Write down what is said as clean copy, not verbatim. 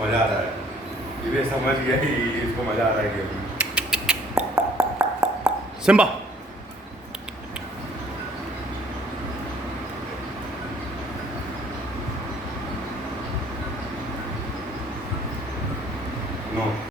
मजा आ रहा है, ये समझ गया ही, इसको मजा आ रहा है गेम में। Simba no